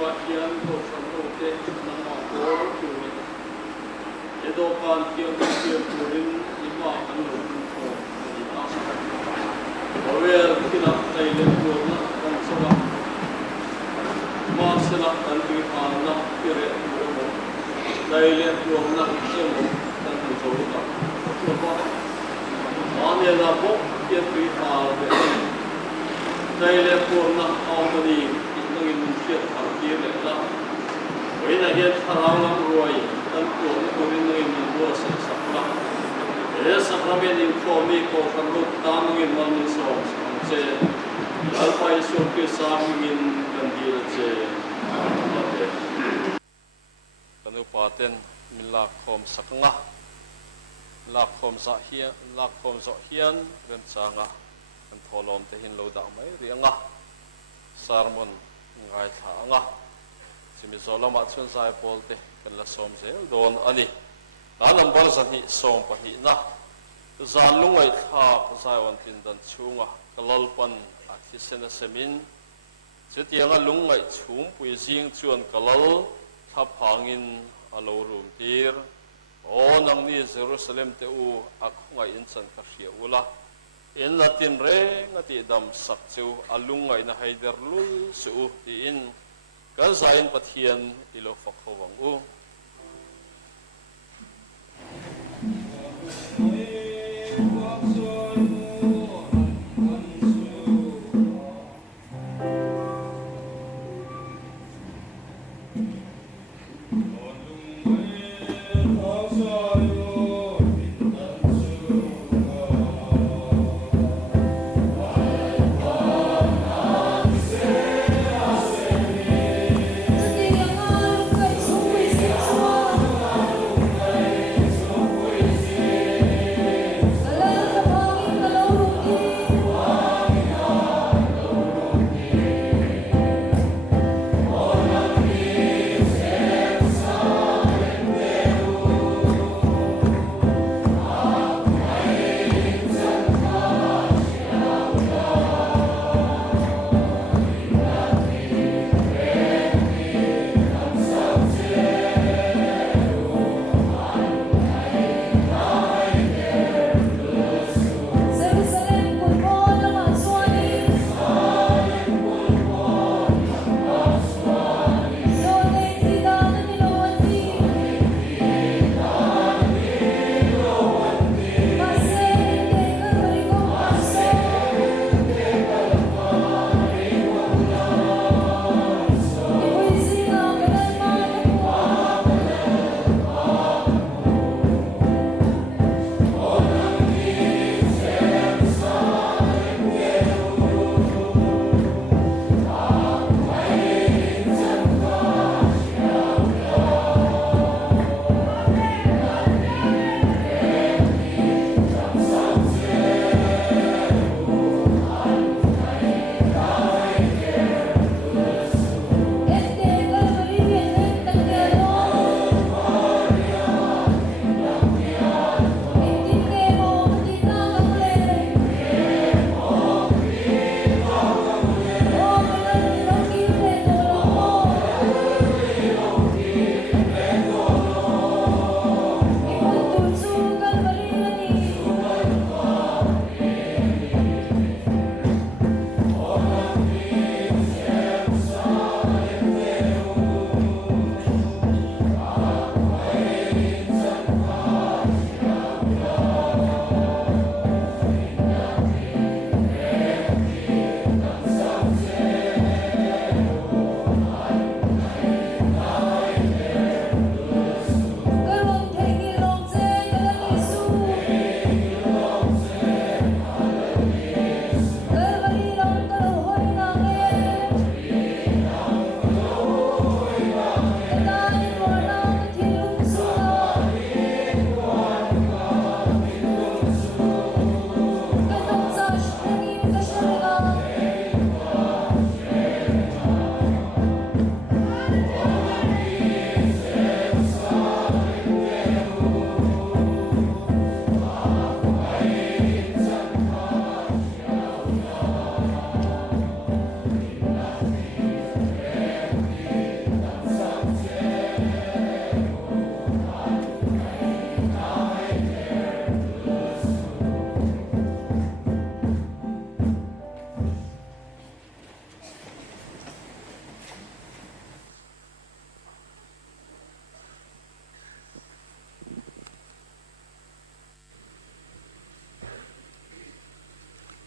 wa hian ko san ro te na ma ko tu ni edo kan kiam kiam turin ima an lo ko ni na sa Orwell kina Thailand ko na kan sa ma sala kan bi na kire mo Thailand ko na se mo kan ko so ta ko ba ane na bo ye bi de Thailand ko na aumani nangin se thar ki le la oina ye tharang lam roi kan ko rin nangin bo se sakla Sakramen informi ko kanut tamingin malmin so se alpai so ke samingin kandil se ate kanu paten milakom sakanga lakom sa hian ren changa kan tholom te hin lo da mai rianga sarmon ngai tha anga simi zolama chun sai polte kan la som se don ani ta number san hi som pa hi na zan lungai tha sai wan tin dan chunga kalalpan akhisena semin chetianga lungai chum pui jing chuan kalal tha phangin alo rum tir o nang ni Jerusalem te u akhungai in chan ka hria ula in latin re ngati dam sak chu alungai na haider lul su ti in kan zain pathian ilo fakhowang u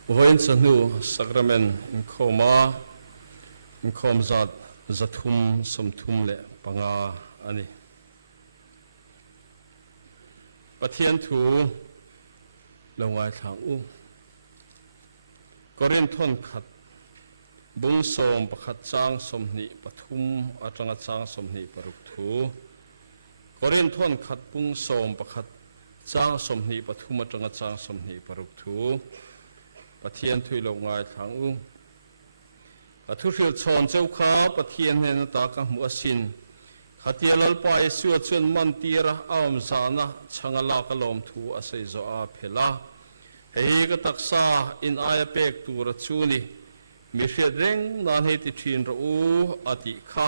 Voin sanu sakramen khoma khom zat zathum somthum le panga ani pathian thu longai thang u korin thon khat bung som pakhat chang somni pathum atanga chang somni paruk thu korin thon khat bung som pakhat chang somni pathum atanga chang somni paruk thu pathian thui longai thang u athu hril chon cheu kha pathian hen ta ka mu asin khatia lalpai suwa chun man tira awm zana changala ka lom thu asai zo a phela hei ka taksa in aya pek tur chuni mi hriat reng nan hei ti thin ro u ati kha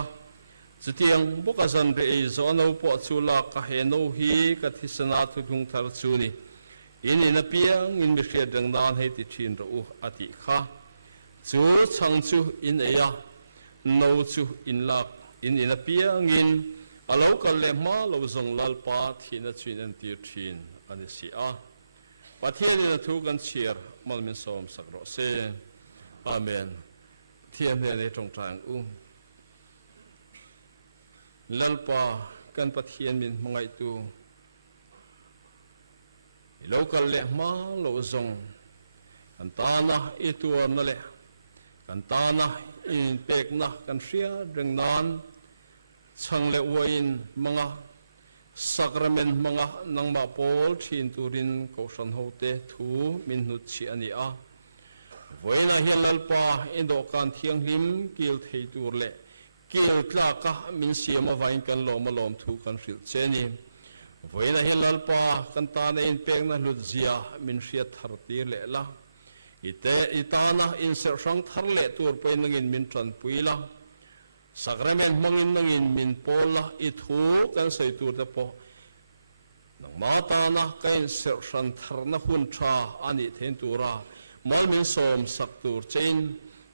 chutiang boka zan re ei zo no po chula ka he no hi ka thisana thu thung thar chuni in a piang in mi hriat reng nan hei ti thin ro u ati kha chu chang chu in eya no chu in lak in a piang in alo kal le ma lo zong lal pa thina chin an tir thin ani si a pathian in thu kan chiar mal min som sakro se amen thiam ne le tong tang u lal pa kan pathian min mangai tu lo kal le ma lo zong kan ta na i tu na le kan ta na in pek na kan ria reng nan chang le wain manga sakramen manga nang ma pol thin turin ko san hote thu min nu chi ani a voina hilal pa indo kan thiang him kil thei tur le kil tla ka min siama vain kan lom thu kan ril cheni voina hilal pa kan ta na in pek na lut zia min ria thar tir le la ite itana in ser sang thar le tur pe nangin min tran puila sakramen mangin nangin min pola i thu kan sei tur te po nang mata na kan ser san thar na hun tha ani then tura mai min som sak tur chen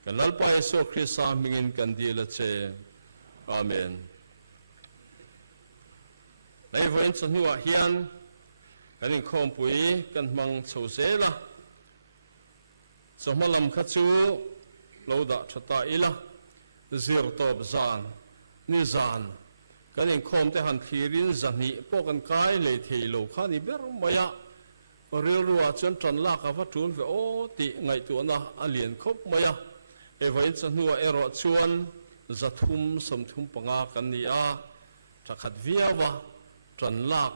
kan lalpa so krisa mingin kan dila che amen nei voin chan huwa hian kan in khom pui kan mang chho zela so malam kha chu lo da thata ila zir top zan ni zan kan in khom te han thirin zani po kan kai le thei lo kha ni ber maya ri ruwa chen tran la ka va tun ve o ti ngai tu na alien khop maya e vain chan huwa ero chuan zathum somthum panga kan ni a thakhat viawa tran lak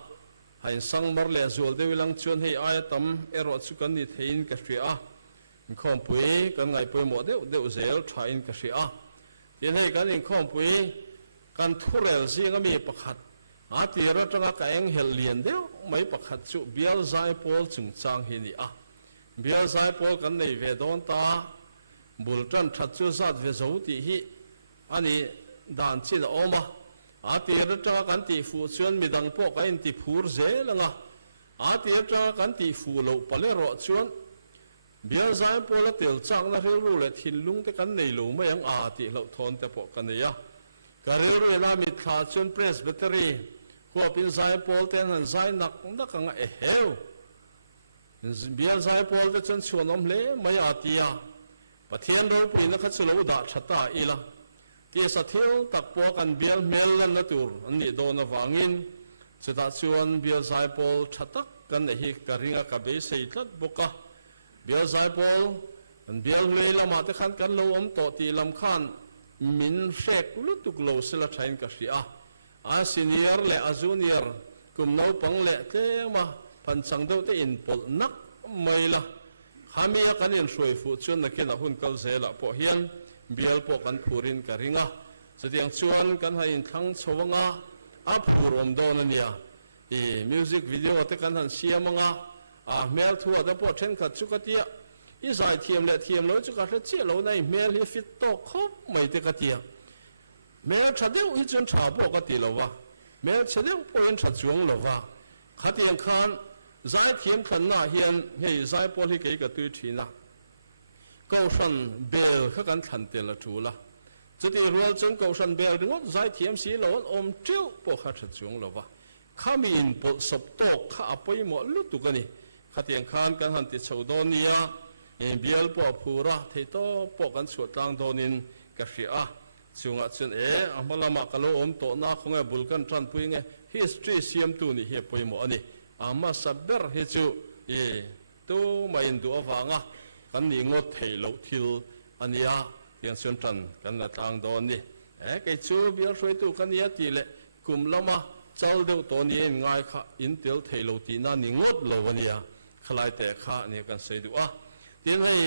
hain sang mar le zol de wilang chuan hei aya tam ero chu kan ni thein ka hria a khom pui kan ngai pui mo deuh zel thain ka hria a tin hei kan in khom pui kan thurel zinga mi pakhat a tira tanga ka eng hel lian deuh mai pakhat chu bial zai pol chung chang hi ni a bial zai pol kan nei ve don ta bultan that chu zat ve zo ti hi ani dan chi da oma a tira tanga kan ti fu chuan midang po ka in ti phur zelanga a tira tanga kan ti fu lo pale ro chuan bial zai pol tel chang na ru le thin lung te kan nei lo mai ang a ti lo thon te po kan ya kareru na mi tha chun presbytery ko pin zai pol ten han zai nak kang e heu bial zai pol te chun chuanom le mai a tia pathian ro pui na kha chu lo da thata ila ti sa thil tak po kan bial mel lan na tur ani do na wangin chata chuan bial zai pol thatak kan hi karinga ka be sei tlat boka bial zai pol an bial mei lama te khan kan lo om to ti lam khan min hrek lutuk lo sila thain ka hria a senior le a junior kum no pang le tlema pan chang do te in pol nak maila khamia kan in hroi fu chuan na kena hun kal zela po hian bial po kan phurin ka ringa chutiang chuan kan hain thang chowanga a phurom don ania i music video te kan han siamanga a mel thua da po then khat chu katia i zai thiam le thiam lo chu ka hla che lo nei mel hi fit to khop mai te katia mel thadeu hi chun tha po ka ti lo wa mel chadeu po an tha chuang lo wa khatiang khan zai thiam khan na hian hei zai po hi ke ka tu thina ko san bel kha kan than te la thu la chuti rual chung ko san bel ringot zai thiam si lo om tiu po kha tha chuang lo wa khamin po sop to kha apoi mo lu tu ka ni khatiang khan kan han ti chhodon nia เบียลปอพูระเทโตปอกันสวดทางโดนินกะเสียช่วงจนมาละมากะโลอมโตนาคงบุลกันทันปุยไง history เสียมตูนี่เฮปุยหมอนี่มาสับเบอร์เฮจูตัวมาอินดูอวางกันนี่งดเทโลทิลอันนี้ยังส่วนทันกันละทางโดนนี่ไอ้จูเบียลช่วยตัวกันนี้ทีเละกลุ่มละมาเจ้าเดียวตัวนี้ง่ายค่ะอินเทลเทโลตีน่านี่งดเลยวันนี้ขลายแต่ข้านี่กันเสียดูทีนี้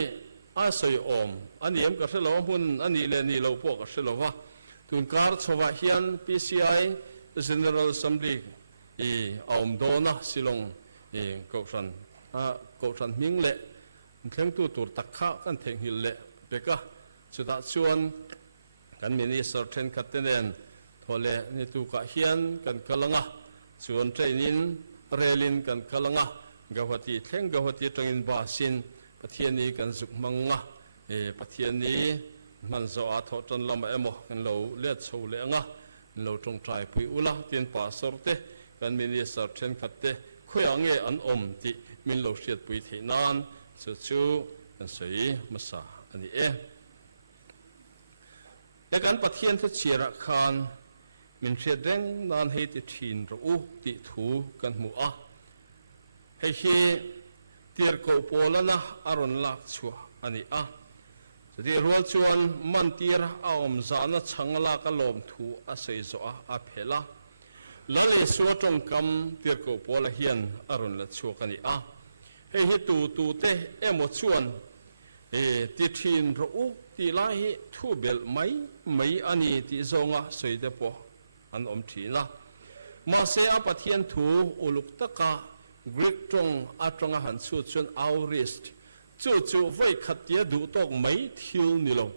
สวยอมอันนี้ก็เสลวหุ่นอันนี้เลนี่เราพวกก็เสลวะตุนการชวะเฮียน PCI General Assembly อมโดนะสิลงกษันมิงเละเข่งตัวตักข้ากันเข่งหิลเละเบกะสุดาชวนกันมินิสเทนคัตเตเนนทอเลนี่ตัวกะเฮียนกันกลังชวนเทนินเรลินกันกลังกวติเข่งกวติตรงอินบาสินปะเทียนนี้กันสุกมังปะเทียนนี้มันจะอาทอจนลำเอโมกันเราเลือดโชว์เลยเราตรงใจปุยอุละเตียนป่าสรเตกันมินิสเทนคัตเตคุยอังเออันอมติมินเราเสียดปุยที่นานสุดชูกันสวยมาสาอันนี้และการปะเทียนที่เชียร์คานมินเสียดเร่งนานให้ติดชินรู้ติถูกันหมู่ให้เฮเตียร์กูโปลนะอารมณ์ลักชัวอันนี้จะได้รู้ชวนมันเตียร์เอาอมจานะชังลากลมถูอาศัยโซเพลาแล้วไอ้ส่วนตรงคำเตียร์กูโปลเฮียนอารมณ์ลักชัวกันนี้ให้เฮตูเตหมดชวนติดชินรู้ติไล่ทูเบลไม่อันนี้ติจงสวยเดปออันอมทีนะมาเสียปะเทียนถูอุลุกตะกากรีกตรงตรงหันสุดจนเอาริสจู่ไว้ขัดเยดูตกไม่ทิวนี่ลง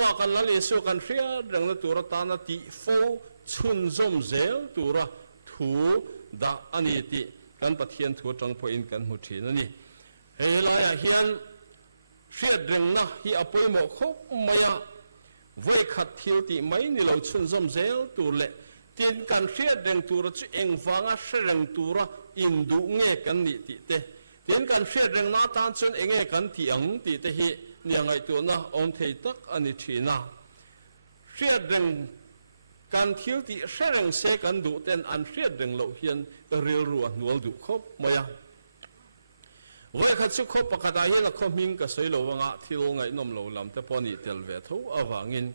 มากันละเลยสู้กันเสียดังนั้นตัวตานาติโฟชุนจมเซลตัวถูดาอันนี้ติกันปะเทียนถูจังพออินกันหมดทีนั่นนี่เฮลายเฮียนเสียดังนะฮีอภัยหมกคบมาไว้ขัดทิวติไม่นี่เราชุนจมเซลตัวเละทีนกันเสียดังตัวจะเองฟังเสียดังตัวอินดูเงกันนี่ติเตทีนกันเสียดังนาตานชนเองกันที่อังติเตฮีเนี่ยไงตัวนะองเทตักอันนี้ทีนะเสียดังการเที่ยวที่เสียดังเสกันดูเต็นอันเสียดังเราเฮียนเรียลรัวนัวดูครบมายังว่าขัดสุขปกติยังละคมิงก็สวยเราว่างที่เราไงน้อมเราลำแต่พอนี่เตลเวทูอวางิน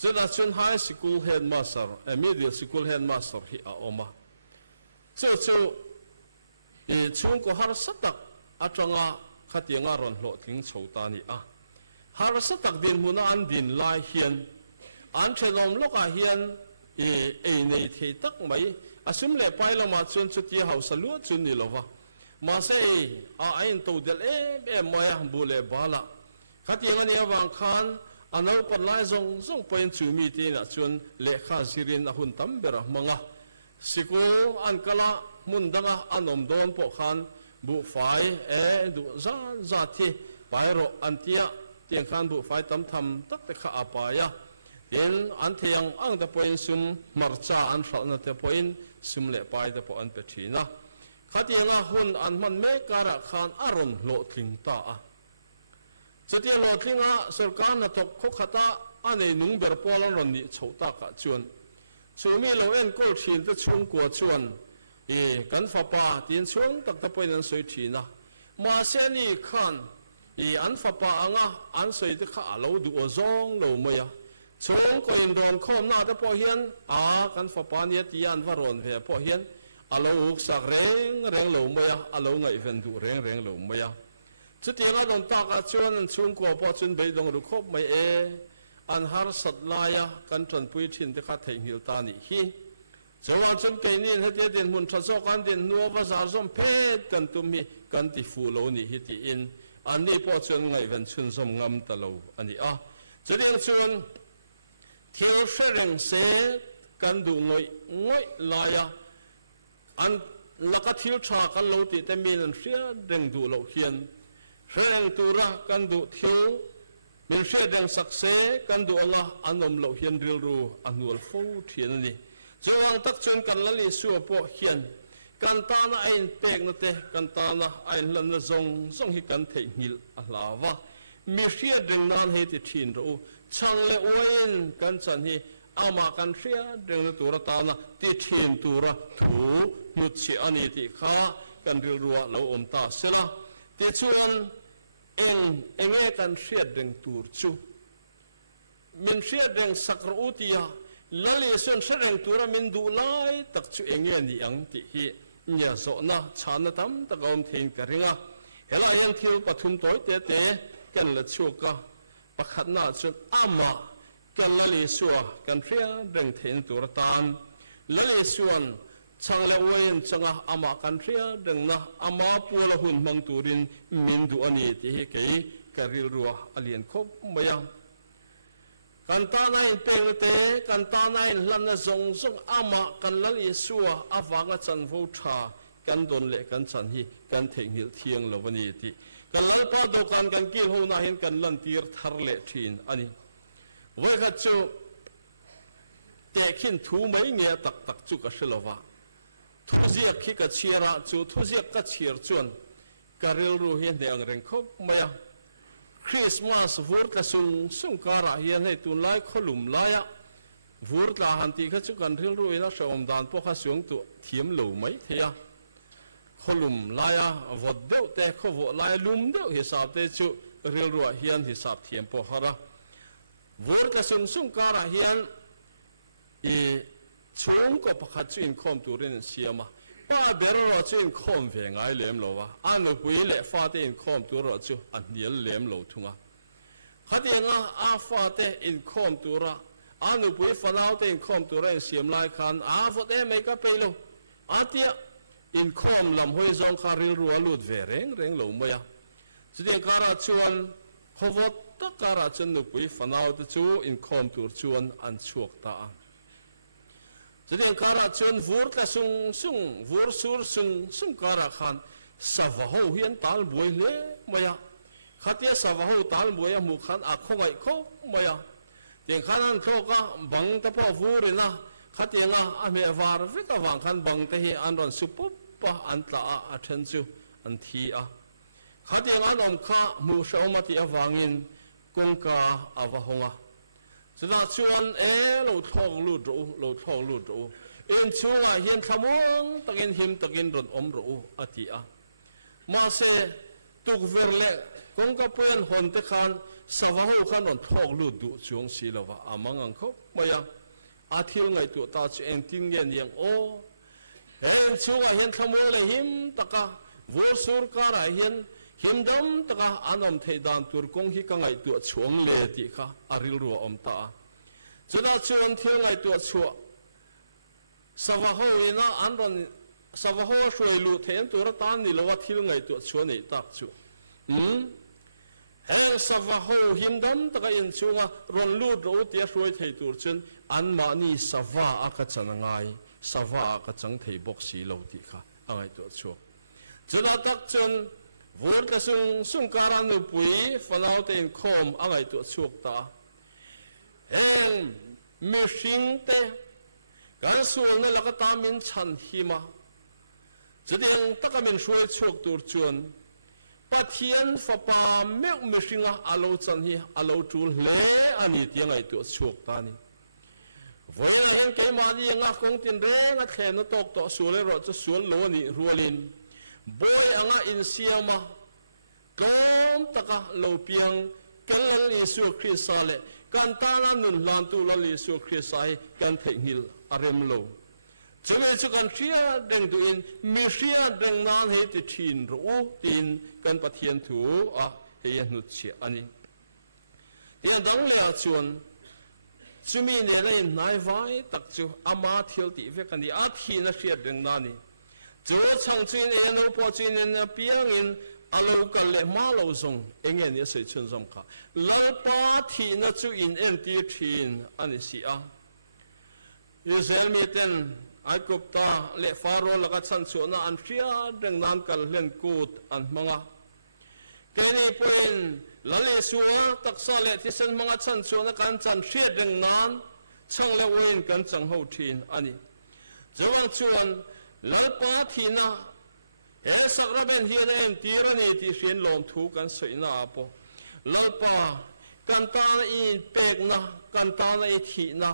จนจนไฮสคูลเฮดมาสเตอร์มิดเดิลสคูลเฮดมาสเตอร์ฮีอาอมาเจ้าช่วงก็ฮาร์สตักจังขัดยังรอนโลทิ้งโชตานี่ฮาร์สตักดินมุนาอันดินลายเฮียนอันเชลอมโลกาเฮียนในเทตักไม่สุ่มเล่ไปละมาจนสุดที่เขาสลัวจนนี่หรอวะมาเซ่ไอ้ตัวเดลมายบุเล่บาละขัดยังนี่วางคันอันนั้นปนไล่ส่งเป็นจูมีตีนะจนเลขาสิรินหุ่นตั้มเบระมังสิกูอันกละมุนดังอันอมโดนปกขันบุไฟดูซาที่ไปรออันเตียเตียงขันบุไฟตั้มทำตักแต่ข้าอภัยเห็นอันเทียงอังแต่พออินซุมมาร์จ้าอันฝันแต่พออินซุมเล่ไปแต่พออันเปชีนะขัดยังหุ่นอันมันไม่การะขันอารมณ์โลทิงตาจะที่เราทิ้งสุรการนักคุกขตาอันนี้นุ่งเบอร์ปอลรนี่โชตากะชวนช่วงนี้เราเอ็นก็ชินจะช่วงกัวชวนกันฟ้าป่าที่ช่วงตักตะไปนั้นสวยทีนะมาเสนี่ขันอันฟ้าป่าอันสวยที่ข้าเราดูจงเราเมียช่วงก็ยังโดนข้อมหน้าแต่พอเห็นกันฟ้าป่าเนี่ยที่อันวารอนเพียพอเห็นเราอุกสักเร่งเราเมียเราไงเว้นดูเร่งเราเมียจุดที่เราโดนตากชวนช่วงกัวพอจนไปดงรุกบไม่อันฮาร์สัตลายกันจนปุยชินที่ข้าถึงหิวตานี่ฮีสวัสดิ์เกนี่เหตุเด่นมุนทศกันเด่นนัวภาษาสมเพศกันตุมีกันที่ฟูโลนี่ฮิติอินอันนี้พอจนไงเป็นชุนสมงามตะโลอันนี้จะเรียกชวนเที่ยวเสริงเสกันดูง่อยลายอันลักเที่ยวชากันโลติแต่มีนันเสียเร่งดูโลเขียนเร่งตัวรักกันดูเที่ยวมีเสียเร่งสักเสกันดูอัลลอฮ์อันนมโลเขียนเรียลรูอันนูลฟูเทียนนี่จงตักชนกันละลิสัวพอเขียน กันตานะไอ้เตกนะเตกันตานะไอ้ลันนะซงฮิกันเทหิลอะลาวะมีเสียดึงนานให้ติดชินรู้ช่างเลวเนกันจันฮีอามากันเสียดึงตัวตานะติดชินตัวถูมุดเสียอันนี้ติข้ากันเรือเราอมตาเสละติดชวนเองกันเสียดึงตัวจูมันเสียดึงสักรูตียแล้วเลยส่วนเสียดึงตัวมันดูไล่ตักจูเองนี่อังติฮีเนี่ยโซนะชานะตั้มตะกอมเทนกันริงะเฮลายันทิวปฐุมโตเตเตกันละชัวกะประคันนาส่วนอามากันละเลยส่วนกันเสียดึงเทนตัวตานละเลยส่วนช่างละเวนช่างอามากันเสียดึงนะอามาปูละหุ่นมังตูรินมินดูอันนี้ที่เกยกันริรัวอเลียนคบไม่ยังกันตาในเตเตกันตาในลันนะซงอามากันละเลยส่วนอาฟังจันฟูชากันโดนเละกันจันฮีกันเทงหิลเทียงละวันนี้ที่กันลังปาดูกันกินหูนาเห็นกันลันตีร์ทาร์เละทีนอันนี้ว่ากันจูแต่ขินทูไม่เงี้ยตักจูกระชิลวะทุกอย่างขี้กระเชียระจูทุกอย่างกระเชียร์จวนการเรียนรู้เห็นในอังเริงคบไม่คริสต์มาสวูดกระสุงการะเห็นให้ตุนไล่ขลุ่มไล่วูดลาหันตีกระจุกันเรียนรู้นะชาวดานพวกข้าสวงตัวเทียมหลูไหมเทียขลุ่มไล่วดเดียวแต่ขวดไล่ลุ่มเดียวฮิสาบเตจูเรียนรู้เห็นฮิสาบเทียมพวกเขาละวูดกระสุงการะเห็นช่วงก็พักจุนคอมตัวเรนเสียมาป้าเบรอจุนคอมเวงไอเลี้ยมโลวะอันนู้นเล่ฟ้าเตนคอมตัวรจูอันนี้เลี้ยมโลทุ่งอ่ะขัดยังอาฟ้าเตนคอมตัวระอันนู้นฟ้าเอาเตนคอมตัวเรนเสียมไล่ขันอาฟ้าเตไม่ก็ไปโลอาเตียอินคอมลำห้อยจงคาริรัวลุดเวรงโลไม่ยะจุดการะชวนขวดตะการะชนนู้นฟ้าเอาตัวจูอินคอมตัวชวนอันชวกตาจะเรียกการะชนวูร์ก็วูร์สุงการะขันสาวะหูเฮียนตาลบวยเล่ไม่ยะขัดเยสาวะหูตาลบวยมุขันอักขงไอโคไม่ยะเดี๋ยวขันนั้นเขาก็บังแต่พอวูร์นะขัดเยนะอเมวาร์วิกวังขันบังแต่เฮอันรอนสุปปะอันตาอัชนจูอันทีอะขัดเยนะนอมข้ามูชาวมาติอวังินกุงกาอวะหงะจะน่าชวนเราท่องลู่ดูเอ็นชัวเห็นขมงตะกินหิมตะกินรถอมรู้อธิอามาเสตุกเวรเล่คงกับเพื่อนหนตะขันสาวหูขันนท่องลู่ดูช่วงสีละวะอามังอังเขาไม่ยังอาทิตย์ไงตัวตาจะเอ็นทิ้งเย็นยังโอเอ็นชัวเห็นขมงเลยหิมตะกะวัวสุรการะเห็นหิมดำตะกะอันอมเทดานตัวกงฮิกังไงตัวช่วงเลติค่ะอาริลรัวอมตาจะน่าชวนเที่ยวไงตัวชัวสาวหูนะอันนั้นสาวหูช่วยลูเทียนตัวรัตานนี่เราว่าที่ไงตัวชัวนี่ตักชัวสาวหูหิมดำตะกะอินชัวรอนลูดรู้เตี้ยช่วยเที่ยวตัวจนอันมานี่สาวอากาศจังไงสาวอากาศจังเที่ยวบกสีเราติค่ะอะไรตัวชัวจะน่าตักจนวูดก็สุงการะนุปุยฟันเอาเต็นคอมอะไรตัวชัวตามิชิงเตการส่วนนี้เราก็ตามมินชันหิมะจะได้ตักมินช่วยชัวตัวจวนปัทยันฟ้าป่าเมฆมิชิงะอาโลจันฮีอาโลจูลเล่อันนี้ที่ยังไงตัวชัวตานี่วันนี้เกมาดียังคงตินแรงแค่นตกต่อส่วนเราจะส่วนโลนี่รัวลินบ่อยงาอินเซียมากันตะกะโลเปียงกันลิสุคริสต์เลยกันตาลานุนลานตุลลิสุคริสต์กันเทหิลอาเรมโลจะไม่จะกันเชียดังดูอินมีเชียดังนั้นเหตุทินรู้ตินกันปะเทียนถูเฮียนุเชียอันนี้เฮียดังแล้วชวนจะมีเนี่ยเลยนายไว้ตักจูอามาเที่ยวตีเวกันดีอาทีน่ะเชียดังนั้นนี่จะช่างจีนเอ็นอุปจีนเนี่ยเปียงินอาลูกันเลยมาลูซงเองเนี่ยใส่ชุนซงค่ะเราปาทีน่ะจูอินเอ็นตีทีนอันนี้สิยูเซลมีเต็นไอ้กุปตาเลฟาโรแล้วก็ชันส่วนอันเชียดังนั้นกันเล่นกูดอันมังกันนี่เป็นละเลสัวตักษาเลที่สันมังชันส่วนกันจันเชียดังนั้นช่างเลวินกันจังหูทีนอันนี้จะวันชวน แล้วป้าทีน่ะเอสักระเบนเฮียนเองตีระนี่ที่เสียนลมถูกันสวยน่าปอแล้วป้ากันตาอีเป็กนะกันตาอีทีนะ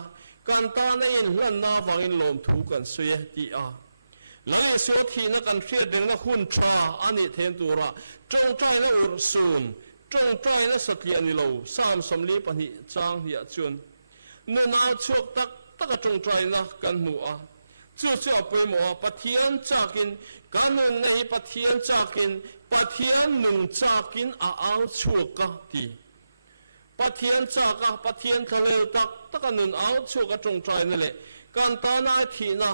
กันตาอีหลันนาฟังอินลมถูกันสวยดีอ่ะแล้วเสียทีนะกันเสียเด็กนะหุ่นชาอันนี้เทนตัวละจงใจนะอุสุนจงใจนะสักเลียนิโลสามสมลีปนิจางเหียจวนนั่นเอาชุกตักจงใจนะกันหนูอ่ะจู่จู่ไปหมอปะเทียนจากินกันนึงในปะเทียนจากินปะเทียนหนึ่งจากินเอาชุกกะทีปะเทียนจากะปะเทียนทะเลตักนึงเอาชุกกะจงใจนั่นแหละการตานาทีนะ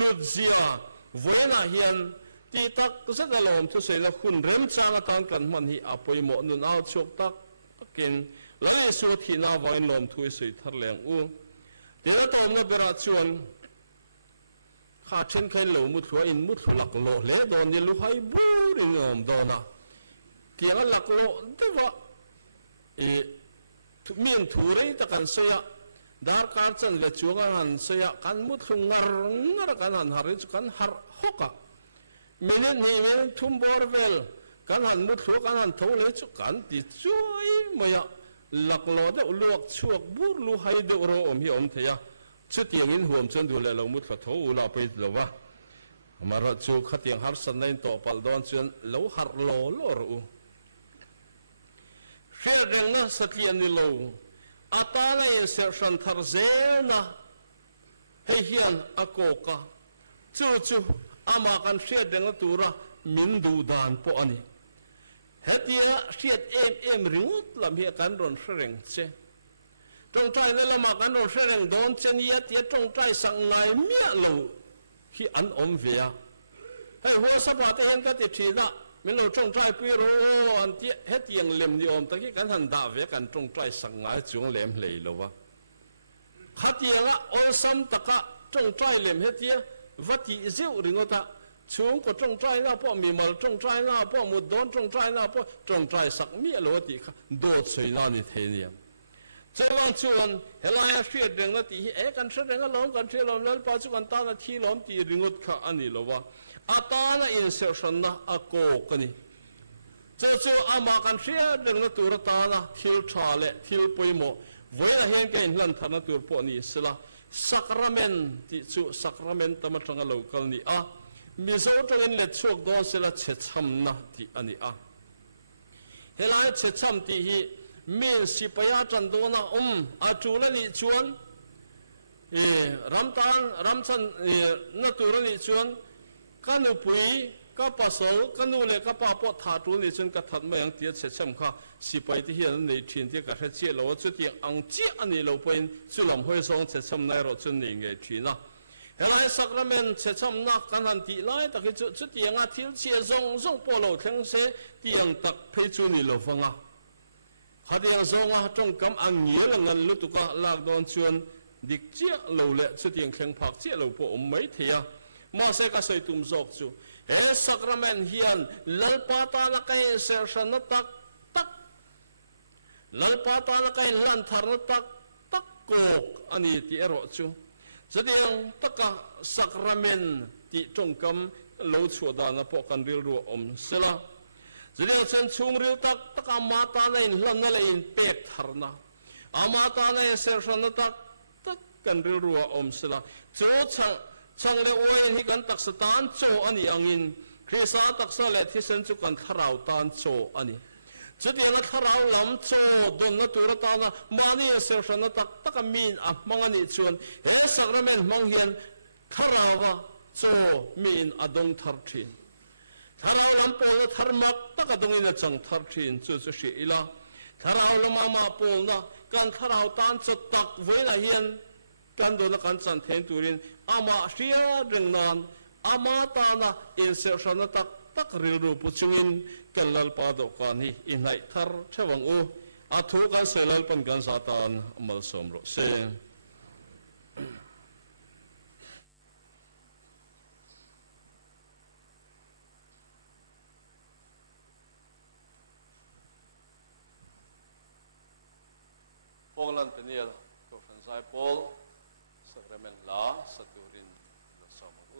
ลุดเสียเวน่าเฮียนตีตักสักลมทุเสนาคุณเริ่มจางตานกันมันฮีอภัยหมอนุนเอาชุกตักกินและสุดที่น่าวันลมทุยสุยทะเลงอูเดี๋ยวตอนนั้นเวลาชวนข้าเช่นใครเหลวมุดหัวอินมุดหลักโลเล่โดนยิลุให้บูริงอมโดนะเที่ยงหลักโลแต่ว่ามีนถูไรตะกันเสียดาร์การจันเลชัวกันเสียกันมุดหงารกันหันหาริจกันหาฮกะมีนนี่ไงทุ่มบอร์เวลกันหันมุดหัวกันหันทูเลจุกันติดช่วยมาyaหลักโลเดอุลวกช่วบูรลูให้ดูโรอมฮิอมเทียชุดยังอินหัวจนดูแลเรามุดขะทูอุลาไปดูว่ามาราจูขัดยังหาสันในตัวปัลดอนจนเราหาโลโลรูเชื่อเรื่องนั้นสักยันนี่เราอาตาเลยเสียสันทาร์เซนะให้เฮียนอโกกะจู่อามากันเชื่อเรื่องตัวระมินดูดานปอนี่เฮติระเสียดเอ็มริงลำเฮียกันรอนเสรงเซจงใจนั่นละมากันรอนเสรงโดนเชนียติจงใจสั่งลายเมียเราที่อันอมเวียให้หัวสับหลาดเห็นกันติดทีละมิเราจงใจปีรู้อันที่เฮติยังเล็มดีอมตะกี้กันหันดาเวียกันจงใจสั่งลายจงเล็มเลยหรอวะขัดยังละโอซัมตะกะจงใจเล็มเฮติวัดยิ่งเสียวริงอตะช่วงก็จงใจนะพ่อมีมาจงใจนะพ่อมุดโดนจงใจนะพ่อจงใจสักเมียโลติค่ะโดดสวยนานิเทเนียมจะวันชวนเฮลายเชื่อเรื่องนั้นที่กันเชื่อเรื่องนั้นล้อมกันเชื่อล้อมแล้วปัจจุบันตานะที่ล้อมที่ริงุดค่ะอันนี้ละวะอาตานะอินเซลชันนะอาโกกันนี่จะอามากันเชื่อเรื่องนั้นตัวตานะทิลชาเลทิลปุยโมเวลาเห็นกันลันทานะตัวพวกนี้สละสักราเมนที่จูสักราเมนตามจังโลกันนี่มีสาวจังเล็ดช่วงโดนเสละเช็ดช้ำนะที่อันนี้เฮลายเช็ดช้ำที่มีสิปยาจันโดนะอาจูนันนี่ชวนรำชันนัตุรันนี่ชวนกันอุปุยก็ปัสสาวกันนู่นเลยก็ป้าปอดถาจูนี่ชวนก็ถัดมาอย่างเตี้ยเช็ดช้ำค่ะสิปยที่เห็นในทีนที่ก็เช็ดเราจุดที่อังเจียอันนี้เราเป็นจุลำห้อยสองเช็ดช้ำในรถจนนี่ไงทีนะเฮลายสักระเมนเช็ดช้ำนักกันหันตีไล่ตะกี้จุดที่ยังอาทิตย์เชียซงปอเราทั้งเสที่ยังตักเพจูนี่เราฟังขัดยังซงจงกำอังเงี้ยเงินลุตุกะลากโดนชวนดิกเจียเราเละจุดยังแข็งผักเจียเราพอไม่เทียมาเสกใส่ตุ่มซอกจูเฮสักระเมนเฮียนลลปาตาละกัยเสชนตักลลปาตาละกัยลันทารตักโกกอันนี้ที่รอจูจะเดียงตักสักระเมนที่จงกำเราชัวดานะพอกันเรียรัวเสละจะเดียงฉันชุงเรียวตักอามาตาในลันนั่นเลยเป็ดหารนะอามาตาในเสชนตักกันเรียรัวเสละโจช่างเลวให้กันตักสตานโจอันนี้อังอินคริสต์ตักสเลที่ฉันจุกันทาราวตานโจอันนี้จะเดียงทาราวลำโจดนนัตุรตานะมานี่เสชนตักมีนมังอันนี้ชวนเฮสักระเมนมังเฮียนทาราวโจมีนอดงทาร์ทินทาราวลำโพลทาร์มักตักดงอินจังทาร์ทินจู่ชีอิลาทาราวลำมาโพลนะกันทาราวตานจะตักเวลาเฮียนกันโดนกันจันเทนตูรินอามาเสียเรื่องนั้นอามาตานะอินเซลชันตักเรียรูปุจินกันลลปาดอกานีอินไหทาร์เชวังอูอาทุกันเซลลปันกันซาตานมัลสมรเซพวกนั้นเป็นยังตัวฟันไซโพลสักเรมันลาสตูรินลสมร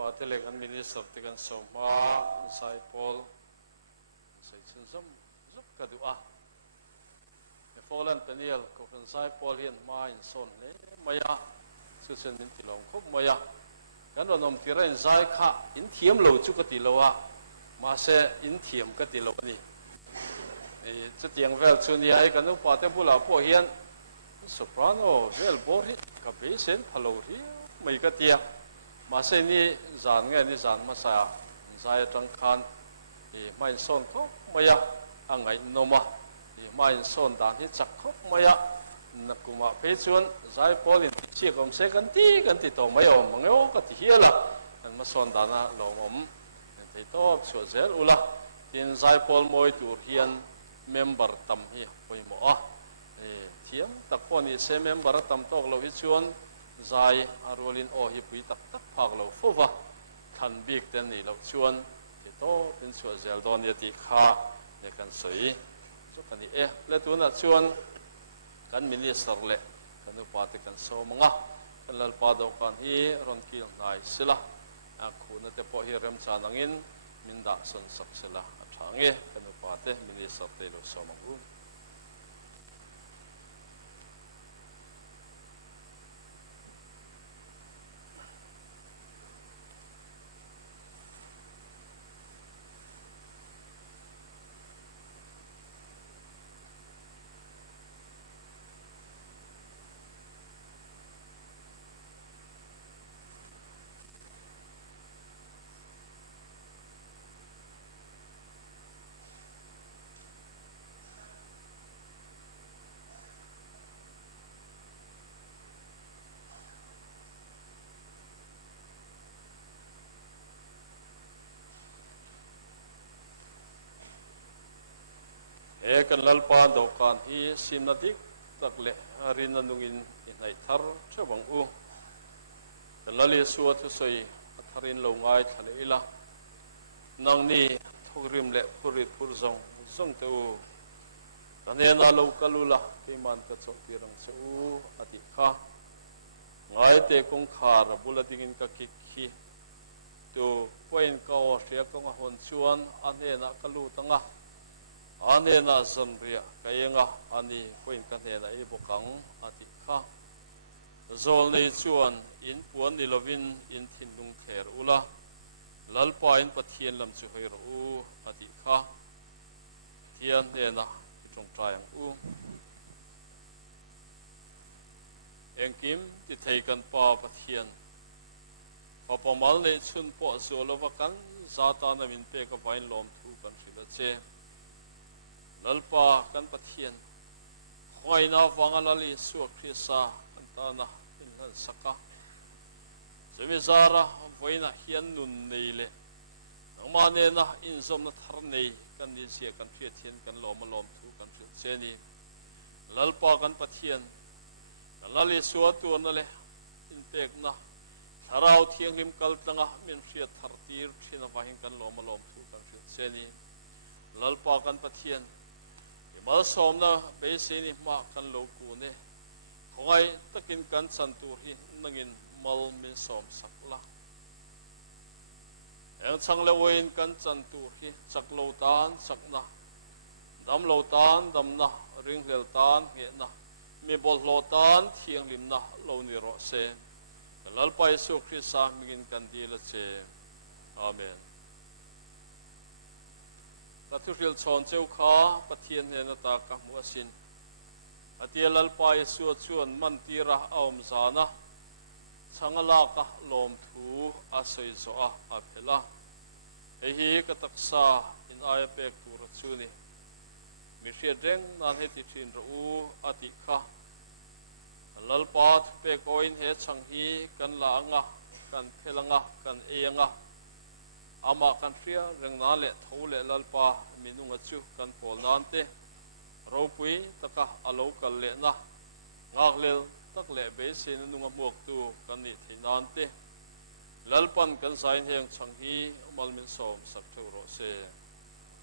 Patele kan minister tekan soma sai Paul sai chunzam zup kadua e folan Daniel ko kan sai Paul hian ma in son le maya chu chen min tilong khop maya kan onom tirain sai kha in thiam lo chu ka tilowa ma se in thiam ka tilo ni e chu tiang vel chu ni ai kan pa te bula po hian soprano vel bor hi ka be sen phalo hi mai ka tia mà xem ni giàn nghe ni giàn mà sao giải trăng khan thì mai son khóc mày à anh ấy nôm à thì mai son đàn thì chắc khóc mày à nạp cũng mà phê chuan giải polin chỉ còn sẽ gần tí tổ mấy ông mà nghe cái thì hiền là anh mà son đàn à lòng ông thì to sửa dễ ula tin giải pol moi tur hiền member tam hi coi mỏ à thiam tập con thì sẽ member tam tóc lâu hi chuan zai arolin o hi pui tak tak phak lo fova than bik ten ni lo chuan โตเป็นส่วนเซลดอนยติขาในกันสวยจุกันนี้และตัวนั้นชวนกันมินิสร์เล่กันอุปาติกันโซมังะกันลลปาดกันฮีรอนกิลนายสิละคุณนั่นแต่พอฮีเริ่มจานังอินมินดาสันสักสิละทางกันอุปาติมินิสร์เตลุโซมังอุกันลลปาดกันฮีสิมนาดิกตักเละรินันุงินอินไอทาร์เชื่อบังอูกันลลิสัวทุสอยทารินลงไงทะเลละนังนี้ทุกริมเละปุริปุรซงซงเตอูกันเนนาลูกลูละที่มันกระจกที่รังสูอดีข้าไงเตคงขาระบุลดิกินกะคิกขีตัวพวยนก้าวเสียกงหอนชวนอันเนนักลูตั้งะอันนี้น่าสนเรียกยังอ่ะอันนี้คุยกันเนี่ยนะไอ้พวกกังอาทิตย์ข้าโซลในชวนอินปวนนิลวินอินทินดุงเขรอุละลัลปาอินปัทเทียนลำสุเหรอูอาทิตย์ข้าเทียนเนี่ยนะจงใจอย่างอูเองกิมที่ไทยกันป่าปัทเทียนพอประมาณในชุนปอโซลวกันซาตานามินเปกับไวน์ลมทูกันสิละเจลัลปากันปะเทียนคอยนาฟังอลลีสวกคริสาอันตานะอินนันสักกะเซมิซาระไว้นะเฮียนนุนนี่เลยนังมาเนนะอินสมนัทรนีกันดีเสียกันเพียเทียนกันลมมาลมทุกันเพียเจนีลัลปากันปะเทียนกันลลีสวตัวนั่นเลยอินเปกนะทาราวเทียงริมกัลตังะมินเพียทาร์ตีร์ชินะวาหิงกันลมมาลมทุกันเพียเจนีลัลปากันปะเทียนมาสอมนะเบสินิมากันโลกูเนี่ยของไอ้ตะกินกันสันตุรีนังอินมัลมินสอมสักละเอ็งช่างเลวอินกันสันตุรีสักโลตานสักนะดำโลตานดำนะริงเลตานเห็นนะมีบอลโลตานเทียงลิมนะโลนิโรเซลัลไปสุคริสามิกินกันดีละเจอาเมนกระทุริลชอนเจ้าข้าปะเทียนเนนตากะมัวสินอเตียลัลปายสวดชวนมันตีระเอามซานะสังลากะลมทูอาศัยโซอาเพละเฮีกตักษาอินอายเปกตูรชูนีมิเชียเร่งนันเฮติชินรูอติคะลัลปาทเปกโอินเฮชังฮีกันลางะกันเพลังะกันเอียงะอามากันเฟียเรื่องนั้นแหละทูเละลัลปามินุงจูกันพอลนันเตเราปุยตะกะอาลูกันเละนะงากเลตักเละเบสินนุงมวกตูกันนิทินันเตลัลปันกันสายเฮงชังฮีมัลมินสอมสักเท่าโรเซ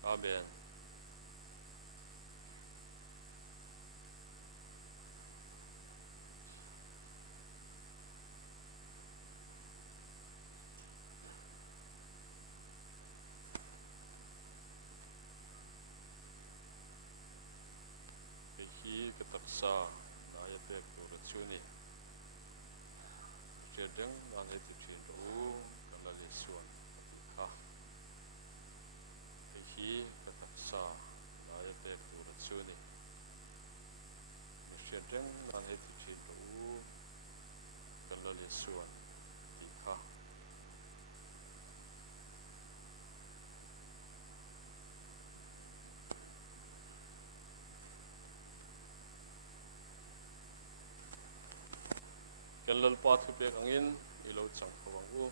อาเมนกตักษานายเปกตัวรัชุนีเจดังนานให้ติดชินรูกันละลิส่วนค่ะที่กตักษานายเปกตัวรัชุนีเจดังนานให้ติดชินรูกันละลิส่วนค่ะกันลลปาทุเปกังอินอิโลจังขวังอู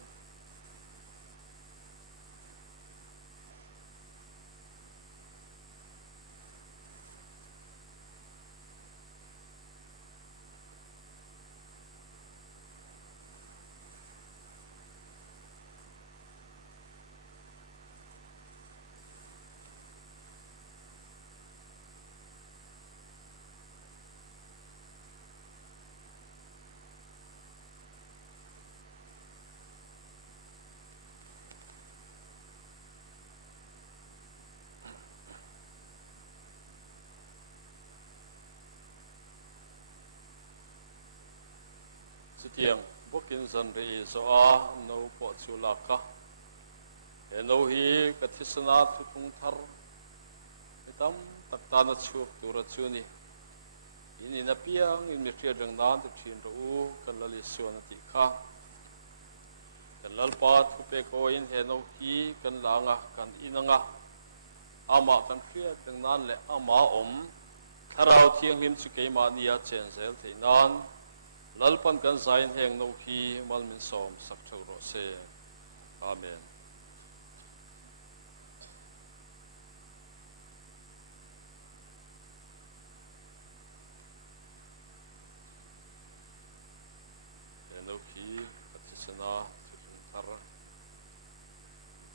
tiang bokin zan ri zo a no po chu la ka e no hi ka thisana thu tung thar tam tak ta na chuak tur chu ni ini na piang in mi tia jang nan te thin ro kan la li suan ti kha kan lal pa thu pe ko in he no hi kan la nga kan inanga ama kan khia tang nan le ama om tharau thiang lim chu ke ma nia chen zel the nan lalpan kan zain heng no hi mal min som sak thau ro se amen no hi patisana thun thar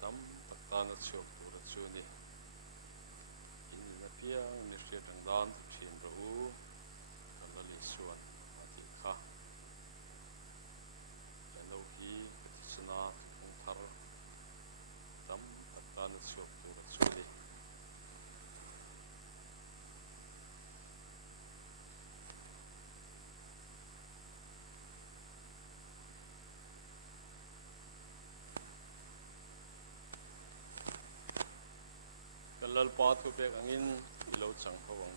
tam patana chuak tur chu ni in na piang ni hria dang dan thin ro kan la li suan ati kha no hi patisana thun thar tam patana chuak tur chu ni kan lal pa thu pe angin ilo chang phawang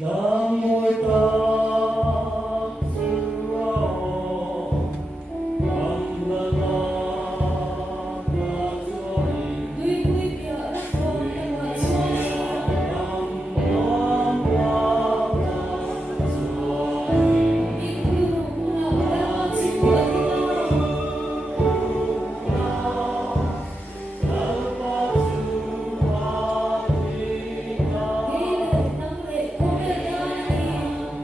Hãy subscribe cho kênh Ghiền Mì Gõ để không bỏ lỡ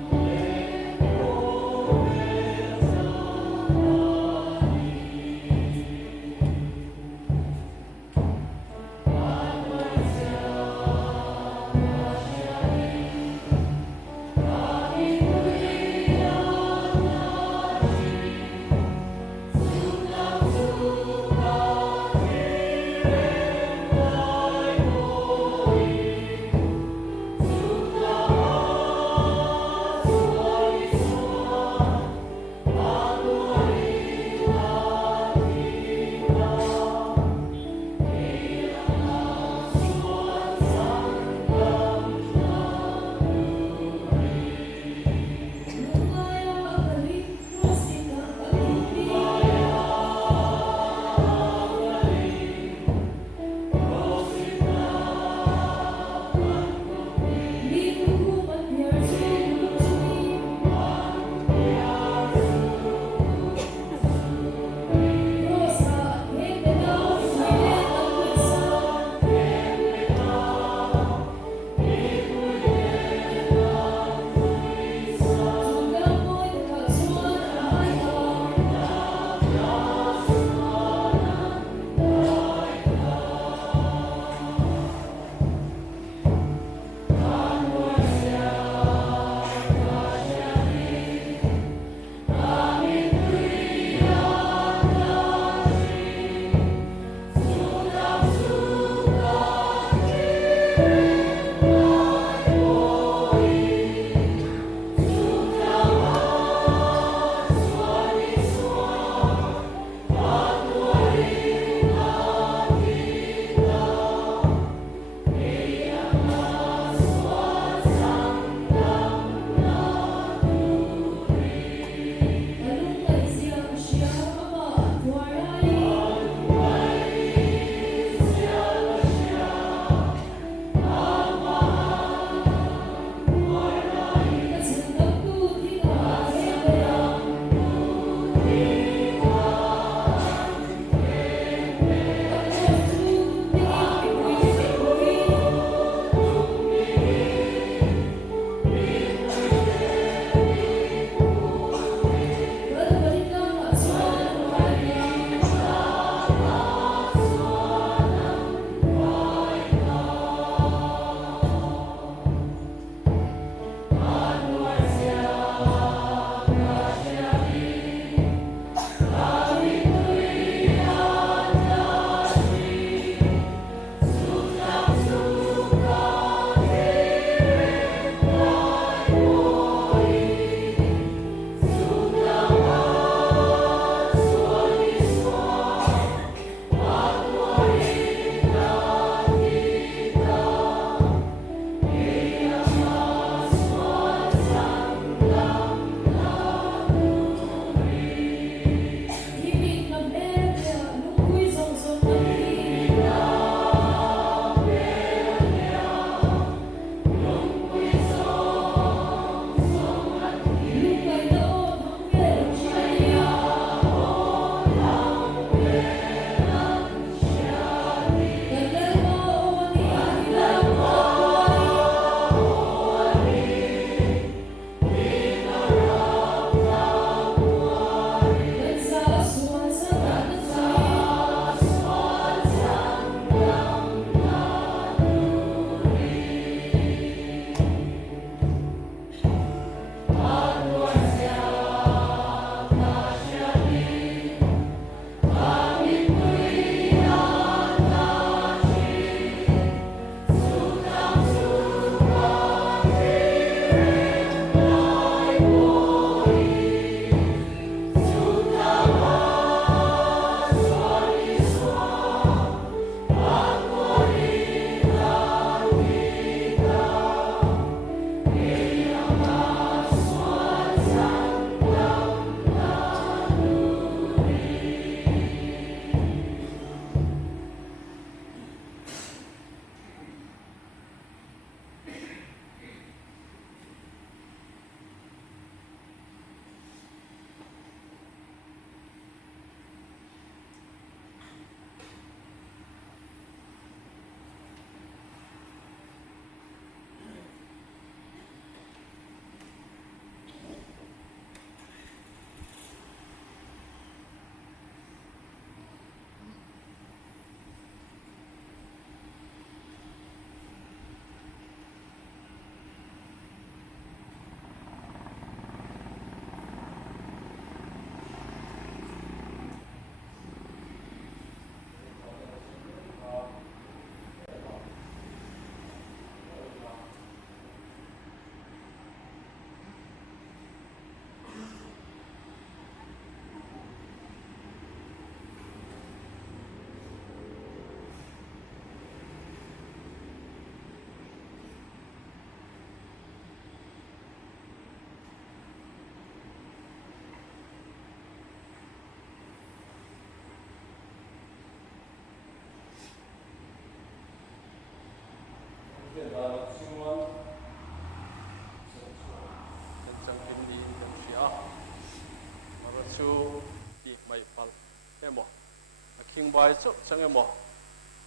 vai chu change mo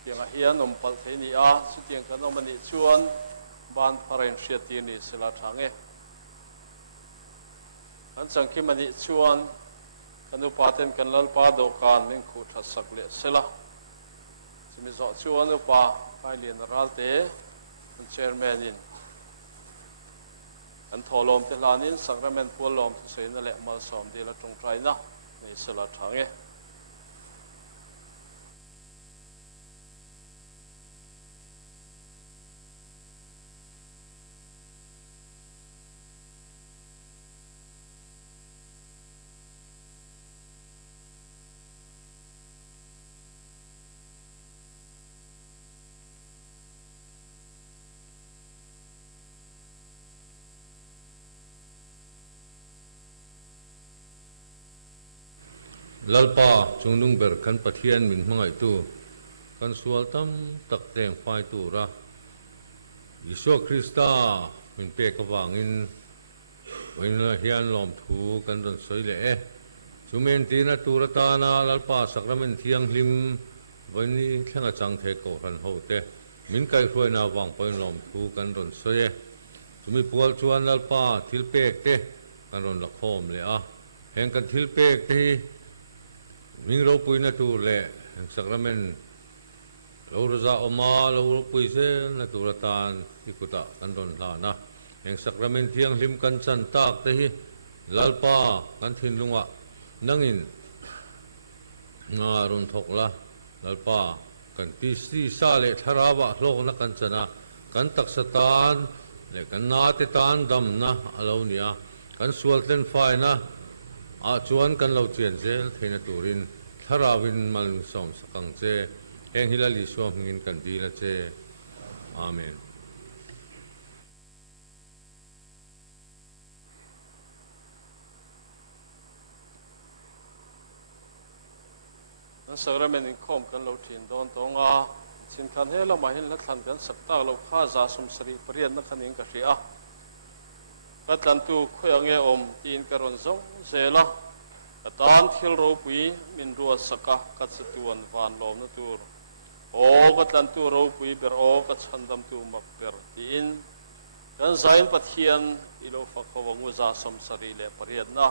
tiang a hian pal thei ni a chu tiang kan mani chuan ban pharain hriat ti ni sela thange an changki mani chuan kanu paten kan lalpa dokan ning khu tha sak le sela chumi zo chuan upa kai lian ralte an chairman in an tholom te lanin sacrament polom seina le mal som de la tong trai na nei sela thange lalpa chungnung ber kan pathian min hmangai tu kan sual tam tak teng phai tu ra Isu Krista min pe ka wangin wain la hian lom thu kan ron soi le chumen tina turata na lalpa sakramen thiang hlim waini thlenga chang the ko ran hote min kai hroi na wang poin lom thu kan ron soi chumi pual chuan lalpa thilpek te kan ron la khom le a heng kan thilpek te Ming ro pui na tu le sakramen lo raza oma lo pui se na tu ratan ikuta kan don la na eng sakramen thiang hlim kan chan tak te hi lalpa kan thin lunga nangin nga run thok la lalpa kan pi si sa le tharawa hlok na kan chana kan tak satan le kan na te tan dam na alo nia kan sual ten fai na a chuan kan lo chen zel theina turin tharawin mal som sakang che eng hilali som ngin kan di la che amen an sakramen in khom kan lo thin don tonga sin khan he la ma hin la thlan kan sakta lo kha za sum sri parian na khanin ka ria katlan tu khoyange tin karon zong zela atan thil ro pui min ruwa saka katsatuan van lom na tur o katlan tu ro pui ber o ka chandam tu mak ber tin kan zain pathian ilo fakhawangu za som sari le parian na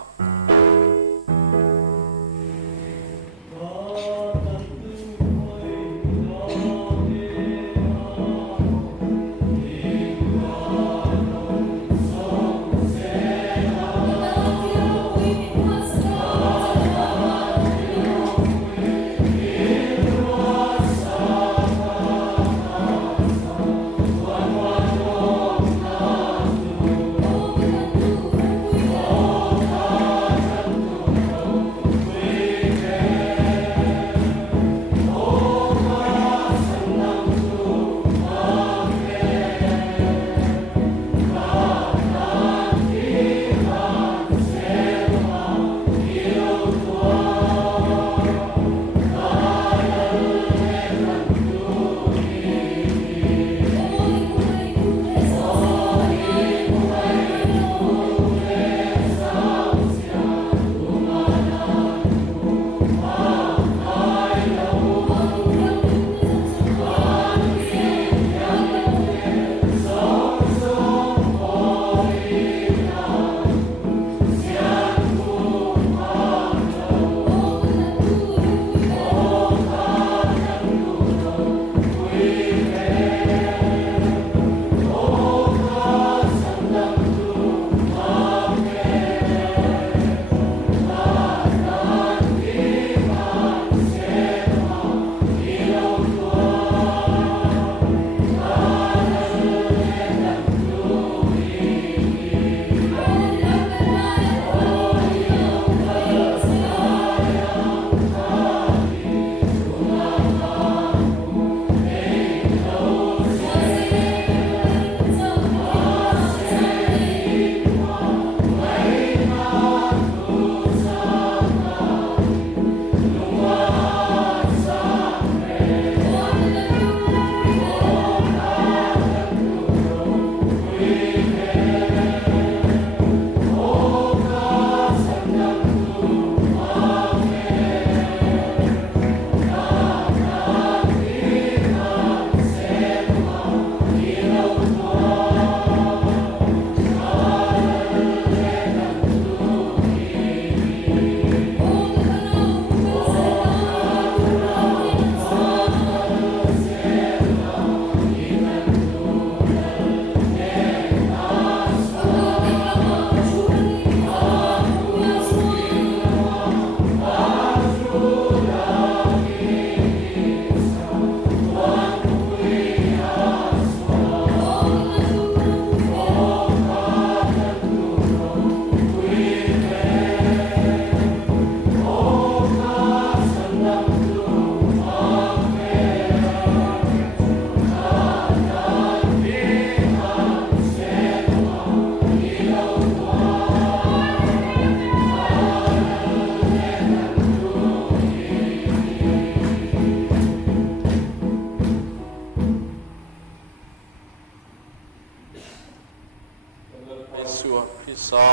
sa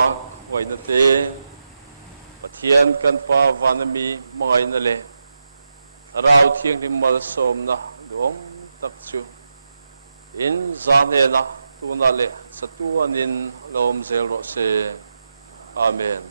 wai na te pathian kan pa vanami mangai na le rau thiang ni mal som na dom tak chu in zane na tu na le satu anin lom zel ro se amen